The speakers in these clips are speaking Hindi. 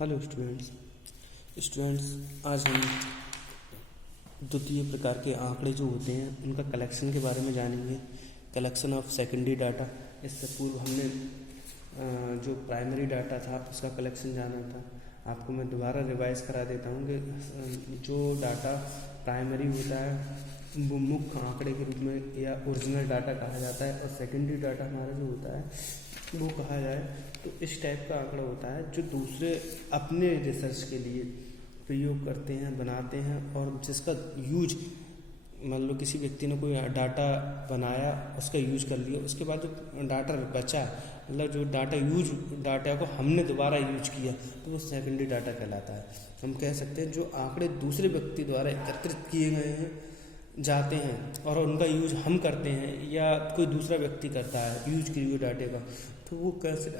हेलो स्टूडेंट्स आज हम द्वितीय प्रकार के आंकड़े जो होते हैं उनका कलेक्शन के बारे में जानेंगे। Collection of secondary data. इससे पूर्व हमने जो प्राइमरी डाटा था उसका कलेक्शन जाना था। आपको मैं दोबारा रिवाइज करा देता हूँ कि जो डाटा प्राइमरी होता है वो मुख्य आंकड़े के रूप में या ओरिजिनल डाटा कहा जाता है, और सेकेंडरी डाटा हमारा जो होता है वो कहा जाए तो इस टाइप का आंकड़ा होता है जो दूसरे अपने रिसर्च के लिए प्रयोग करते हैं, बनाते हैं, और जिसका यूज मान लो किसी व्यक्ति ने कोई डाटा बनाया, उसका यूज कर लिया, उसके बाद जो डाटा बचा मतलब जो डाटा को हमने दोबारा यूज किया तो वो सेकेंडरी डाटा कहलाता है। हम कह सकते हैं जो आंकड़े दूसरे व्यक्ति द्वारा एकत्रित किए गए हैं जाते हैं और उनका यूज हम करते हैं या कोई दूसरा व्यक्ति करता है यूज किए हुए डाटे का, तो वो कैसे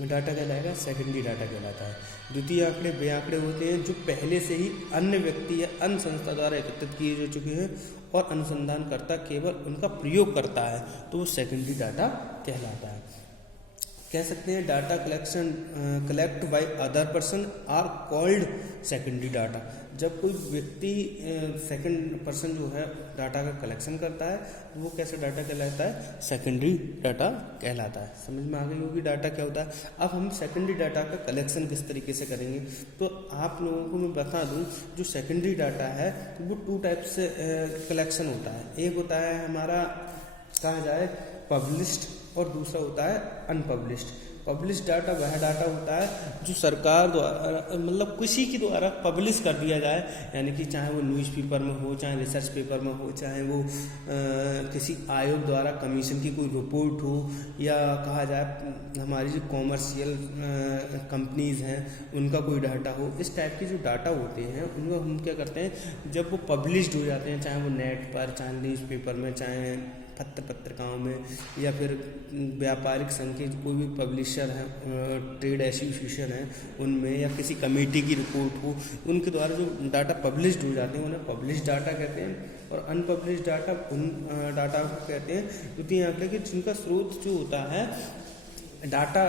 डाटा कहलाएगा, सेकेंडरी डाटा कहलाता है। द्वितीय आंकड़े वे आंकड़े होते हैं जो पहले से ही अन्य व्यक्ति या अन्य संस्था द्वारा एकत्रित किए जा चुके हैं और अनुसंधानकर्ता केवल उनका प्रयोग करता है, तो वो सेकेंडरी डाटा कहलाता है। कह सकते हैं data collect by other person are called secondary data. जब कोई व्यक्ति सेकंड पर्सन जो है डाटा का कलेक्शन करता है वो कैसे डाटा कहलाता है, सेकेंडरी डाटा कहलाता है। समझ में आ गई होगी डाटा क्या होता है। अब हम सेकेंडरी डाटा का कलेक्शन किस तरीके से करेंगे, तो आप लोगों को मैं बता दूं जो सेकेंडरी डाटा है वो 2 टाइप से कलेक्शन होता है। एक होता है हमारा कहा जाए पब्लिश्ड और दूसरा होता है अनपब्लिश्ड। पब्लिश डाटा वह डाटा होता है जो सरकार द्वारा मतलब किसी के द्वारा पब्लिश कर दिया जाए, यानी कि चाहे वो न्यूज़पेपर में हो, चाहे रिसर्च पेपर में हो, चाहे वो किसी आयोग द्वारा कमीशन की कोई रिपोर्ट हो, या कहा जाए हमारी जो कॉमर्शियल कंपनीज हैं उनका कोई डाटा हो। इस टाइप के जो डाटा होते हैं उनको हम क्या करते हैं, जब वो पब्लिश्ड हो जाते हैं, चाहे वो नेट पर, चाहे न्यूज़पेपर में, चाहे पत्रिकाओं में, या फिर व्यापारिक संघ के कोई भी पब्लिशर हैं, ट्रेड एसोसिएशन है उनमें, या किसी कमेटी की रिपोर्ट हो, उनके द्वारा जो डाटा पब्लिश्ड हो जाते हैं उन्हें पब्लिश डाटा कहते हैं। और अनपब्लिश डाटा उन डाटा को कहते हैं द्वितीय आंकड़े के जिनका स्रोत जो होता है डाटा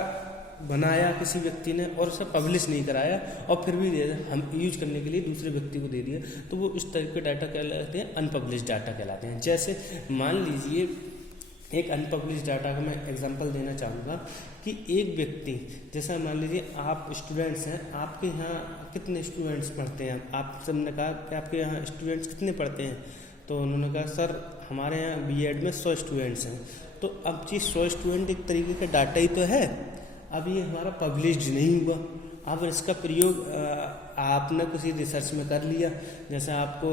बनाया किसी व्यक्ति ने और उसे पब्लिश नहीं कराया और फिर भी हम यूज करने के लिए दूसरे व्यक्ति को दे दिया, तो वो इस तरह के डाटा कहलाते हैं, अनपब्लिश डाटा कहलाते हैं। जैसे मान लीजिए एक अनपब्लिश डाटा का मैं एग्जांपल देना चाहूँगा कि एक व्यक्ति, जैसा मान लीजिए आप स्टूडेंट्स हैं, आपके यहाँ कितने स्टूडेंट्स पढ़ते हैं, आप सबने कहा कि आपके यहाँ स्टूडेंट्स कितने पढ़ते हैं, तो उन्होंने कहा सर हमारे यहाँ बीएड में 100 स्टूडेंट्स हैं। तो अब जी 100 स्टूडेंट एक तरीके का डाटा ही तो है, अब ये हमारा पब्लिश्ड नहीं हुआ। अब इसका प्रयोग आपने किसी रिसर्च में कर लिया, जैसे आपको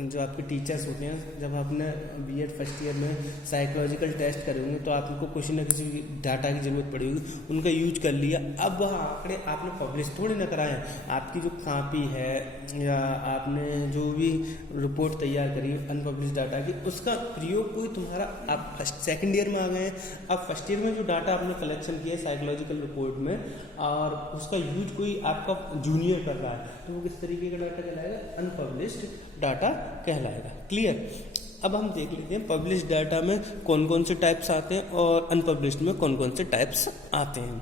जो आपके टीचर्स होते हैं जब आपने बीएड फर्स्ट ईयर में साइकोलॉजिकल टेस्ट करे होंगे तो आपको किसी न किसी डाटा की ज़रूरत पड़ी होगी, उनका यूज कर लिया। अब वह आंकड़े आपने पब्लिश थोड़ी ना कराए, आपकी जो कॉपी है या आपने जो भी रिपोर्ट तैयार करी अनपब्लिश डाटा की, उसका प्रयोग कोई तुम्हारा, आप सेकेंड ईयर में आ गए हैं, अब फर्स्ट ईयर में जो डाटा आपने कलेक्शन किया साइकोलॉजिकल रिपोर्ट में और उसका यूज कोई आपका जूनियर कर रहा है, तो वो किस तरीके का डाटा कहलाएगा, अनपब्लिश्ड डाटा कहलाएगा। क्लियर। अब हम देख लेते हैं पब्लिश डाटा में कौन कौन से टाइप्स आते हैं और अनपब्लिश्ड में कौन कौन से टाइप्स आते हैं।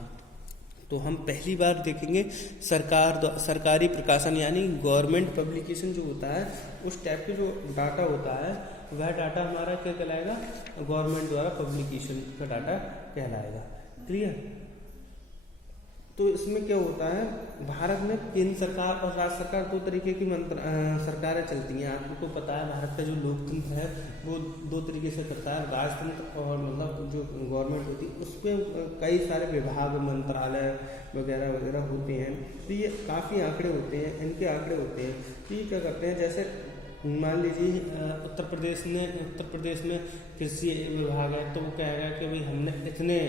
तो हम पहली बार देखेंगे सरकारी प्रकाशन यानी गवर्नमेंट पब्लिकेशन जो होता है उस टाइप के जो डाटा होता है वह डाटा हमारा क्या कहलाएगा, गवर्नमेंट द्वारा पब्लिकेशन का डाटा कहलाएगा। क्लियर। तो इसमें क्या होता है, भारत में केंद्र सरकार और राज्य सरकार 2 तरीके की सरकारें चलती हैं। आपको पता है भारत का जो लोकतंत्र है वो 2 तरीके से करता है, राजतंत्र और मतलब जो गवर्नमेंट होती है उसमें कई सारे विभाग, मंत्रालय वगैरह वगैरह होते हैं। तो ये काफ़ी आंकड़े होते हैं, इनके आंकड़े होते हैं। तो ये क्या करते हैं, जैसे मान लीजिए उत्तर प्रदेश में कृषि विभाग है, तो वो कहेगा कि भाई हमने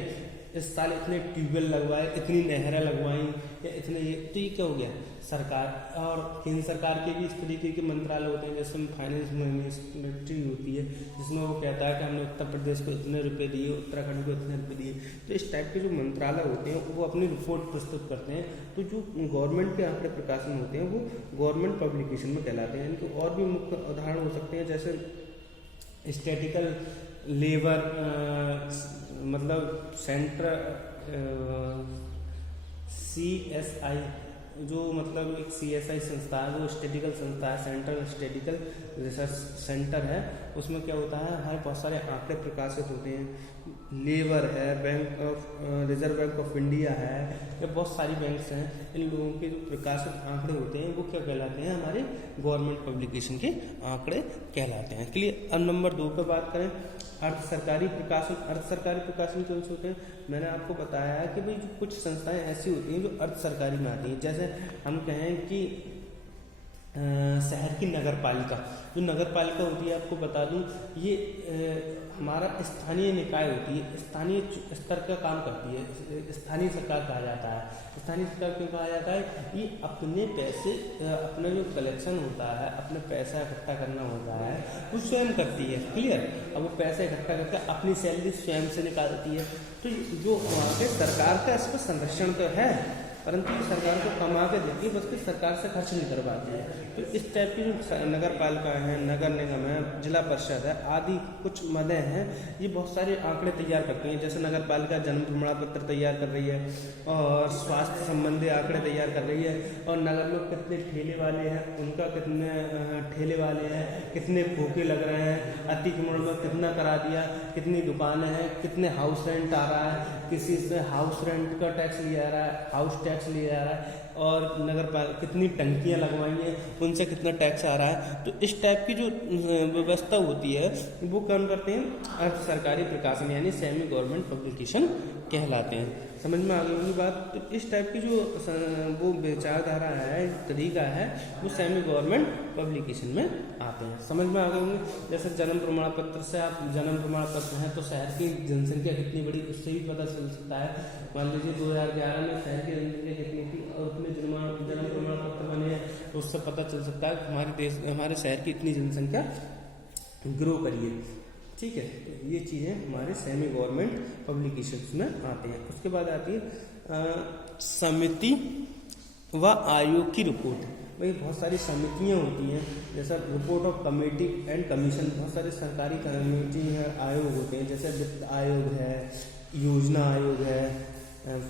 इस साल इतने ट्यूबवेल लगवाए, इतनी नहरें लगवाई या इतने ये, तो ये क्या हो गया सरकार। और केंद्र सरकार के भी इस तरीके के मंत्रालय होते हैं, जैसे फाइनेंस मिनिस्ट्री होती है जिसमें वो कहता है कि हमने उत्तर प्रदेश को इतने रुपए दिए, उत्तराखंड को इतने रुपए दिए। तो इस टाइप के जो मंत्रालय होते हैं वो अपनी रिपोर्ट प्रस्तुत करते हैं। तो जो गवर्नमेंट के आंकड़े प्रकाशन होते हैं वो गवर्नमेंट पब्लिकेशन में कहलाते हैं। इनके और भी मुख्य उदाहरण हो सकते हैं, जैसे स्टैटिकल लेबर मतलब सेंट्रल CSI जो मतलब एक CSI संस्था है, वो स्टैटिकल संस्था है, सेंट्रल स्टैटिकल रिसर्च सेंटर है। उसमें क्या होता है, हमारे बहुत सारे आंकड़े प्रकाशित होते हैं। लेबर है, रिजर्व बैंक ऑफ इंडिया है, या बहुत सारी बैंक्स हैं। इन लोगों के जो प्रकाशित आंकड़े होते हैं वो क्या कहलाते हैं, हमारे गवर्नमेंट पब्लिकेशन के आंकड़े कहलाते हैं। क्लियर। अब नंबर 2 पर बात करें, अर्ध सरकारी प्रकाशन। अर्ध सरकारी प्रकाशन कौन से होते हैं? मैंने आपको बताया है कि भाई जो कुछ संस्थाएं ऐसी होती हैं जो अर्ध सरकारी में आती हैं। जैसे हम कहें कि शहर की नगर पालिका, जो नगर पालिका होती है, आपको बता दूं, ये हमारा स्थानीय निकाय होती है, स्थानीय स्तर का काम करती है, स्थानीय सरकार कहा जाता है। स्थानीय सरकार क्यों कहा जाता है? ये अपने पैसे, अपना जो कलेक्शन होता है, अपने पैसा इकट्ठा करना होता है, वो स्वयं करती है। क्लियर। अब वो पैसा इकट्ठा करके अपनी सैलरी स्वयं से निकालती है। तो जो वहाँ पे सरकार का इस पर संरक्षण तो है, परंतु ये सरकार को कमा के देती है, बस कि सरकार से खर्च नहीं करवाती है। तो इस टाइप की जो नगर पालिका है, नगर निगम है, जिला परिषद है आदि कुछ मदें हैं, ये बहुत सारे आंकड़े तैयार करती हैं। जैसे नगर पालिका जन्म प्रमाण पत्र तैयार कर रही है, और स्वास्थ्य संबंधी आंकड़े तैयार कर रही है, और नगर में कितने ठेले वाले हैं, उनका कितने ठेले वाले हैं, कितने भूखे लग रहे हैं, अतिक्रमण में कितना करा दिया, कितनी दुकानें हैं, कितने हाउस रेंट आ रहा है, किसी से हाउस रेंट का टैक्स लिया जा रहा है, हाउस टैक्स लिया जा रहा है, और नगर पालिका कितनी टंकियां लगवाई हैं, उनसे कितना टैक्स आ रहा है। तो इस टाइप की जो व्यवस्था होती है वो कौन करते हैं? अर्ध सरकारी प्रकाशन यानी सेमी गवर्नमेंट पब्लिकेशन कहलाते हैं। समझ में आ गई होगी बात। तो इस टाइप की जो वो विचारधारा है, तरीका है, वो सेमी गवर्नमेंट पब्लिकेशन में आते हैं। समझ में आ गए होंगे। जैसे जन्म प्रमाण पत्र से, आप जन्म प्रमाण पत्र है तो शहर की जनसंख्या कितनी बड़ी, उससे भी पता चल सकता है। मान लीजिए 2011 में शहर की जनसंख्या कितनी थी और उसमें जन्म प्रमाण पत्र बने हैं, तो उससे पता चल सकता है कि हमारे शहर की इतनी जनसंख्या ग्रो करिए। ठीक है। तो ये चीज़ें हमारे सेमी गवर्नमेंट पब्लिकेशंस में आती हैं। उसके बाद आती है समिति व आयोग की रिपोर्ट। भाई बहुत सारी समितियां होती हैं, जैसा report of committee and commission. बहुत सारे सरकारी कमेटी है, आयोग होते हैं, जैसे वित्त आयोग है, योजना आयोग है,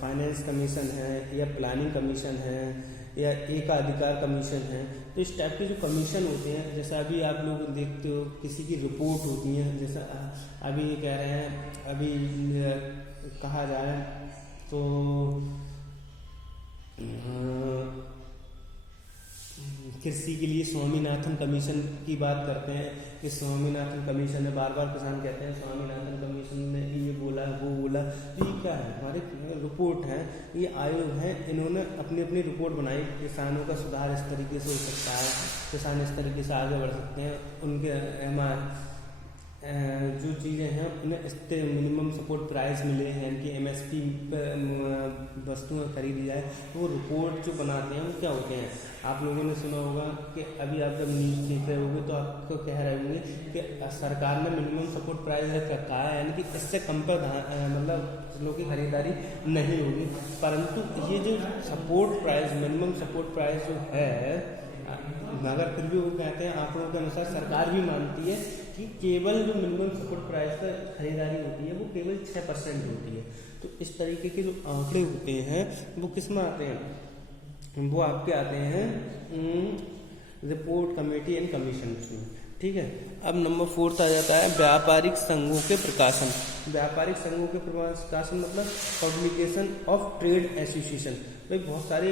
फाइनेंस कमीशन है, या प्लानिंग कमीशन है, या एकाधिकार कमीशन है। तो इस टाइप के जो कमीशन होते हैं, जैसा अभी आप लोग देखते हो किसी की रिपोर्ट होती है, जैसा अभी कह रहे हैं, अभी कहा जाए तो कृषि के लिए स्वामीनाथन कमीशन की बात करते हैं कि स्वामीनाथन कमीशन ने, बार बार किसान कहते हैं स्वामीनाथन कमीशन ने ये बोला वो बोला। तो ये क्या है? हमारे रिपोर्ट है, ये आयोग है, इन्होंने अपनी अपनी रिपोर्ट बनाई। किसानों का सुधार इस तरीके से हो सकता है, किसान इस तरीके से आगे बढ़ सकते हैं, उनके जो चीज़ें हैं उन्हें इससे मिनिमम सपोर्ट प्राइस मिले हैं, यानी कि MSP पर वस्तुएं खरीदी जाए। तो वो रिपोर्ट जो बनाते हैं वो क्या होते हैं? आप लोगों ने सुना होगा कि अभी आप जब न्यूज़ देख रहे होंगे तो आपको कह रहे होंगे कि सरकार ने मिनिमम सपोर्ट प्राइस रखा है, यानी कि इससे कम पर मतलब लोगों की खरीदारी नहीं होगी। परंतु ये जो support price, minimum support price जो है, मगर फिर भी वो कहते हैं, आंकड़ों के अनुसार सरकार भी मानती है कि केवल जो मिनिमम सपोर्ट प्राइस पर खरीदारी होती है वो केवल 6% होती है। तो इस तरीके के जो आंकड़े होते हैं वो किस में आते हैं? वो आपके आते हैं रिपोर्ट कमेटी एंड कमीशन में। ठीक है। अब नंबर 4 आ जाता है व्यापारिक संघों के प्रकाशन। व्यापारिक संघों के प्रकाशन मतलब पब्लिकेशन ऑफ ट्रेड एसोसिएशन। भाई बहुत सारे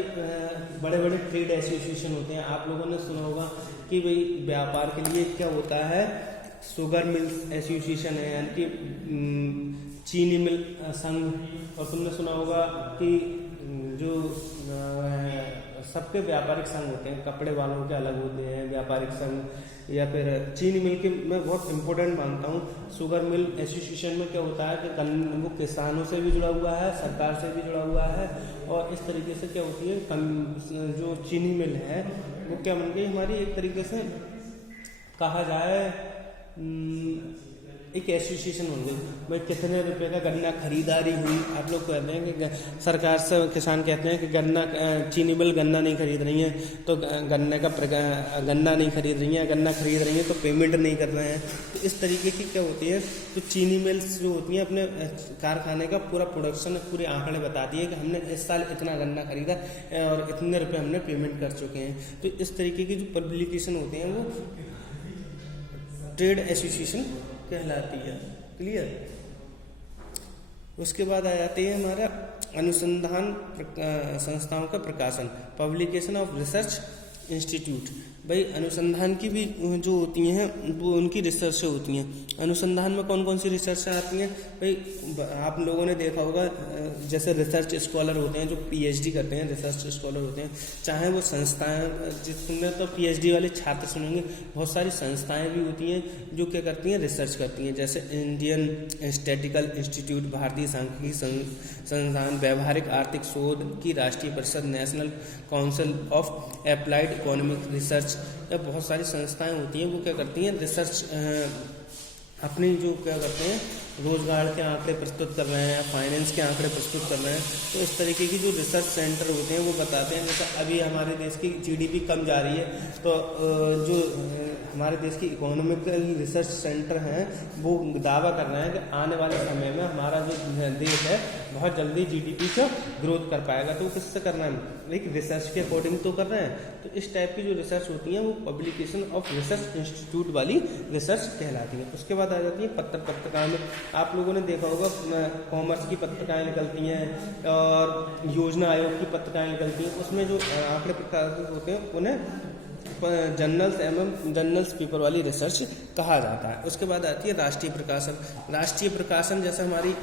बड़े बड़े ट्रेड एसोसिएशन होते हैं। आप लोगों ने सुना होगा कि भाई व्यापार के लिए क्या होता है, शुगर मिल्स एसोसिएशन है, यानी कि चीनी मिल संघ। और तुमने सुना होगा कि जो सबके व्यापारिक संघ होते हैं, कपड़े वालों के अलग होते हैं व्यापारिक संघ, या फिर चीनी मिल के मैं बहुत इम्पोर्टेंट मानता हूँ। शुगर मिल एसोसिएशन में क्या होता है कि वो किसानों से भी जुड़ा हुआ है, सरकार से भी जुड़ा हुआ है, और इस तरीके से क्या होती है, जो चीनी मिल है वो क्या बन गई हमारी, एक तरीके से कहा जाए एक एसोसिएशन बन गई। भाई कितने रुपए का गन्ना खरीदारी हुई, आप लोग कहते हैं कि सरकार से किसान कहते हैं कि गन्ना चीनी मिल गन्ना नहीं खरीद रही है, तो गन्ना नहीं खरीद रही है, गन्ना खरीद रही है तो पेमेंट नहीं कर रहे हैं। तो इस तरीके की क्या होती है, तो चीनी मिल्स जो होती हैं अपने कारखाने का पूरा प्रोडक्शन पूरे आंकड़े बताती है कि हमने इस साल इतना गन्ना खरीदा और इतने रुपए हमने पेमेंट कर चुके हैं। तो इस तरीके की जो पब्लिकेशन होती हैं वो ट्रेड एसोसिएशन कहलाती है। क्लियर। उसके बाद आ जाती है हमारा अनुसंधान संस्थाओं का प्रकाशन, पब्लिकेशन ऑफ रिसर्च इंस्टीट्यूट। भाई अनुसंधान की भी जो होती हैं वो उनकी रिसर्च होती हैं। अनुसंधान में कौन कौन सी रिसर्च आती हैं, भाई आप लोगों ने देखा होगा जैसे रिसर्च स्कॉलर होते हैं जो पीएचडी करते हैं, रिसर्च स्कॉलर होते हैं, चाहे वो संस्थाएं, जिसमें तो पीएचडी वाले छात्र सुनेंगे, बहुत सारी संस्थाएं भी होती हैं जो क्या करती हैं, रिसर्च करती हैं। जैसे इंडियन स्टैटिस्टिकल इंस्टीट्यूट, भारतीय सांख्यिकी संस्थान, व्यवहारिक आर्थिक शोध की राष्ट्रीय परिषद, national council of applied economic research, या बहुत सारी संस्थाएं होती हैं वो क्या करती हैं, रिसर्च अपनी जो क्या करते हैं, रोजगार के आंकड़े प्रस्तुत कर रहे हैं, फाइनेंस के आंकड़े प्रस्तुत कर रहे हैं। तो इस तरीके की जो रिसर्च सेंटर होते हैं वो बताते हैं। जैसे अभी हमारे देश की जीडीपी कम जा रही है, तो जो हमारे देश की इकोनॉमिकल रिसर्च सेंटर हैं वो दावा कर रहे हैं कि आने वाले समय में हमारा जो देश है बहुत जल्दी जीडीपी का ग्रोथ कर पाएगा। तो किससे करना है, एक रिसर्च के अकॉर्डिंग तो कर रहे हैं। तो इस टाइप की जो रिसर्च होती है वो पब्लिकेशन ऑफ रिसर्च इंस्टीट्यूट वाली रिसर्च कहलाती है। उसके बाद आ जाती है पत्रिकाएं में। आप लोगों ने देखा होगा कॉमर्स की पत्रिकाएं निकलती हैं और योजना आयोग की पत्रिकाएं निकलती हैं। उसमें जो आंकड़े प्रकाशित होते हैं उन्हें जर्नल्स एवं जर्नल्स पेपर वाली रिसर्च कहा जाता है। उसके बाद आती है राष्ट्रीय प्रकाशन। राष्ट्रीय प्रकाशन जैसे हमारी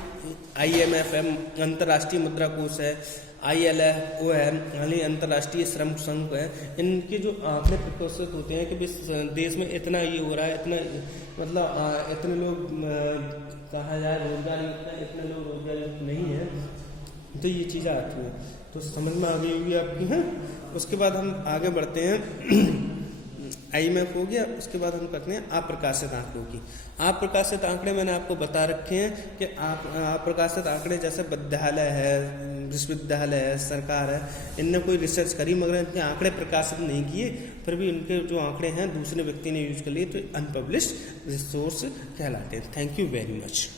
IMF है, अंतर्राष्ट्रीय मुद्रा कोष है, ILO है, यानी अंतर्राष्ट्रीय श्रम संघ है, इनके जो आंकड़े प्रकाशित होते हैं कि देश में इतना ये हो रहा है, इतना मतलब इतने लोग कहा जाए रोजगार युक्त है, इतने लोग रोजगार युक्त नहीं है। तो ये चीज़ें आती हैं, तो समझ में आ गई होगी आपकी। हैं उसके बाद हम आगे बढ़ते हैं। IMF हो गया। उसके बाद हम करते हैं अप्रकाशित आंकड़ों की। अप्रकाशित आंकड़े मैंने आपको बता रखे हैं कि अप्रकाशित आंकड़े जैसे विद्यालय है, विश्वविद्यालय है, सरकार है, इनने कोई रिसर्च करी मगर इनके आंकड़े प्रकाशित नहीं किए, फिर भी इनके जो आंकड़े हैं दूसरे व्यक्ति ने यूज कर लिए, तो अनपब्लिश्ड रिसोर्स कहलाते हैं। Thank you very much.